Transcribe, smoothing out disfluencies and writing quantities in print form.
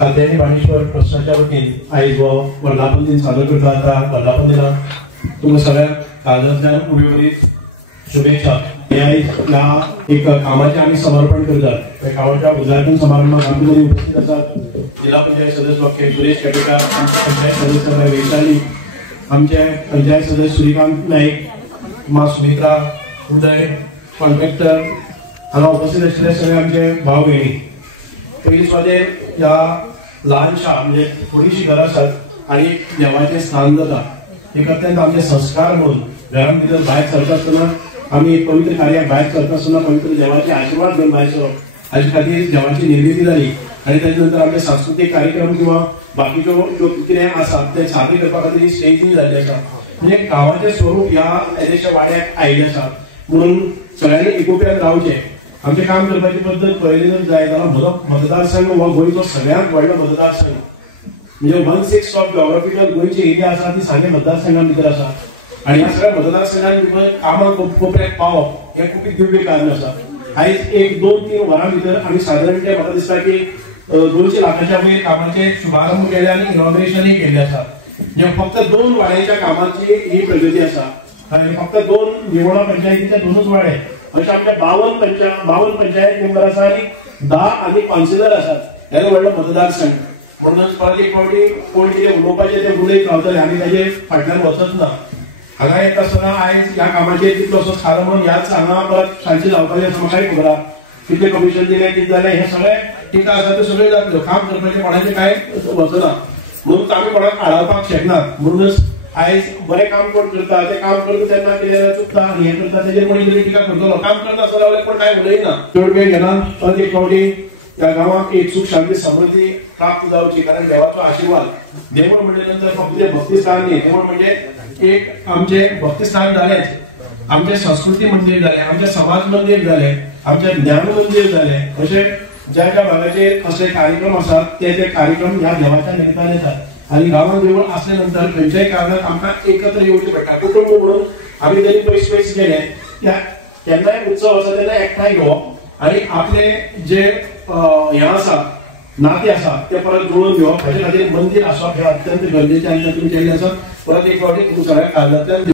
कात्यायनी बाणेश्वर ट्रस्टाच्या वतीन आयज हो वर्धापन दिन सादर करता आता वर्धापन दिनाक तुमकां सगळ्यांक काळजांतल्यान उबे बरीच शुभेच्छा। ह्या एक कामाचे आम्ही समर्पण करतात, त्या कामाच्या उद्घाटन समारंभात आमचे उपस्थित असतात जिल्हा पंचायत सदस्य डॉक्टर सुरेश केपेकर, पंचायत सदस्य वैशाली, आमचे पंचायत सदस्य श्रीकांत नाईक, मा सुमित्रा, उदय, कॉन्ट्रॅक्टर हांगा उपस्थित आशिल्ले सगळे आमचे भाव भयणी। पयली स्वादेर ह्या ल्हानशा म्हणजे थोडीशी घरां आसात आनी देवाचें स्थान जाता, एक अत्यंत आमचे संस्कार म्हणून घरां भितर भायर सरता आसतना आम्ही एक पवित्र कार्याक भायर सरता आसतना पवित्र देवाचे आशीर्वाद घेवन भायर सरप, हाजे खातीर देवाची निर्मिती जाली आनी ताचे नंतर आमचे सांस्कृतिक कार्यक्रम किंवा बाकीच्यो ज्यो कितें आसा ते सादर करपा खातीर स्टेजींग जाल्ली आसा। म्हणजे गांवाचें स्वरूप ह्या एदेशा वाड्याक आयिल्लें आसा म्हणून सगळ्यांनी एकोप्यान रावचें। आमचें काम करपाची पद्दत पळयली जर जायत जाल्यार म्हजो मतदारसंघ हो गोंयचो सगळ्यांत व्हडलो मतदारसंघ, म्हणजे 1/6 ऑफ जॉग्राफिकल गोंयची एरिया आसा ती सांगे मतदारसंघां भितर आसा आणि ह्या सगळ्या मतदारसंघांत कामां कोपऱ्याक पावप हें खूब दिव्य कारण आसा। आयज 1-2-3 वरां भितर आमी सादारणपणे म्हाका दिसता की 200 लाखाच्या वयर कामाचे शुभारंभ केले आनी इनॉग्रेशनय केले आसा। म्हणजे फक्त 2 वाड्याच्या कामाची ही प्रगती आसा आनी फक्त 2 निवडा पंचायतीच्या 2च वाडे अशें आमच्या 52 पंचायत मेंबर आसा आनी 10 आनी काउन्सिलर आसात। हें व्हडलो मतदारसंघ म्हणून परत एक फावटी कोण कितें उलोवपाचें तें उलयत रावतले, आमी ताचे फाटल्यान वचत ना। हांगा येता आसतना आयज ह्या कामाचेर कितलोसो खारमोन ह्याच हांगा परत सांजची जावपाची आसा म्हाकाय खबर आहा, कितले कमिशन दिलें कितें जालें हें सगळें टिका आसा त्यो सगळ्यो जातल्यो, काम करपाचें कोणाचें कांय वचना म्हणून आमी कोणाक आडावपाक शकनात। म्हणूनच आयज बरें काम कोण करता तें काम करता तेन्ना कितें चुकता हें करता तेजेर कोणी तरी टिका करतलो, काम करता आसतना जाल्यार कोण कांय उलयना। चड वेळ घेना परत एक फावटी त्या गांवाक एक सुख शांती समृद्धी प्राप्त जावची, कारण देवाचो आशीर्वाद। देवळ म्हणजे नंतर फक्त भक्तिस्थान न्ही, देवळ म्हणजे एक आमचे भक्तिस्थान जालेच, आमचे संस्कृती मंदिर जाले, आमचे समाज मंदिर जाले, आमचे ज्ञान मंदिर जाले। अशे ज्या ज्या भागाचे कसले कार्यक्रम आसात ते कार्यक्रम ह्या देवाच्या निमित्तान येतात आनी गांवांत देवळ असले नंतर खंयच्याय कारणाक आमकां एकत्र येवचें पडटा। कुटुंब म्हणून आमी जरी पयस गेले केन्नाय उत्सव आसा तेन्ना एकठांय घेवप आनी आपले जे हें आसा नाते आसा ते परत जुळून घेवप, हाचे खातीर मंदिर आसप हें अत्यंत गरजेचें आनी तुमी केल्लें आसा। परत एक फावटी तुमकां सगळ्या काळजांतल्यान